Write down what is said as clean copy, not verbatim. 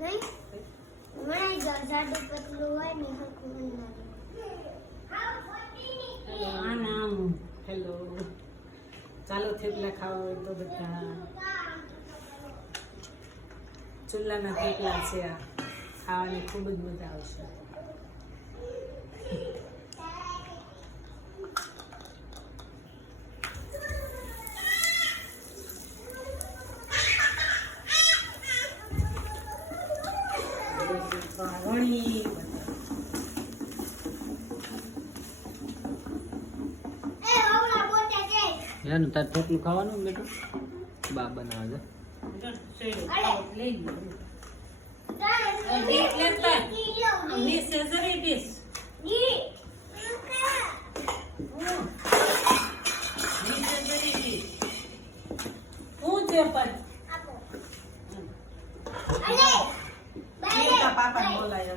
નહીં મને જાડું પતલું હોય ને હરખું નહીં લાગે. હેલો ચાલો થેપલા ખાવા હોય તો બધા ચૂલાના થેપલા છે આ ખાવાની ખૂબ જ મજા આવશે. એનું તાર થેપલું ખાવાનું બેટું બા બનાવે છે. પાપા બોલાય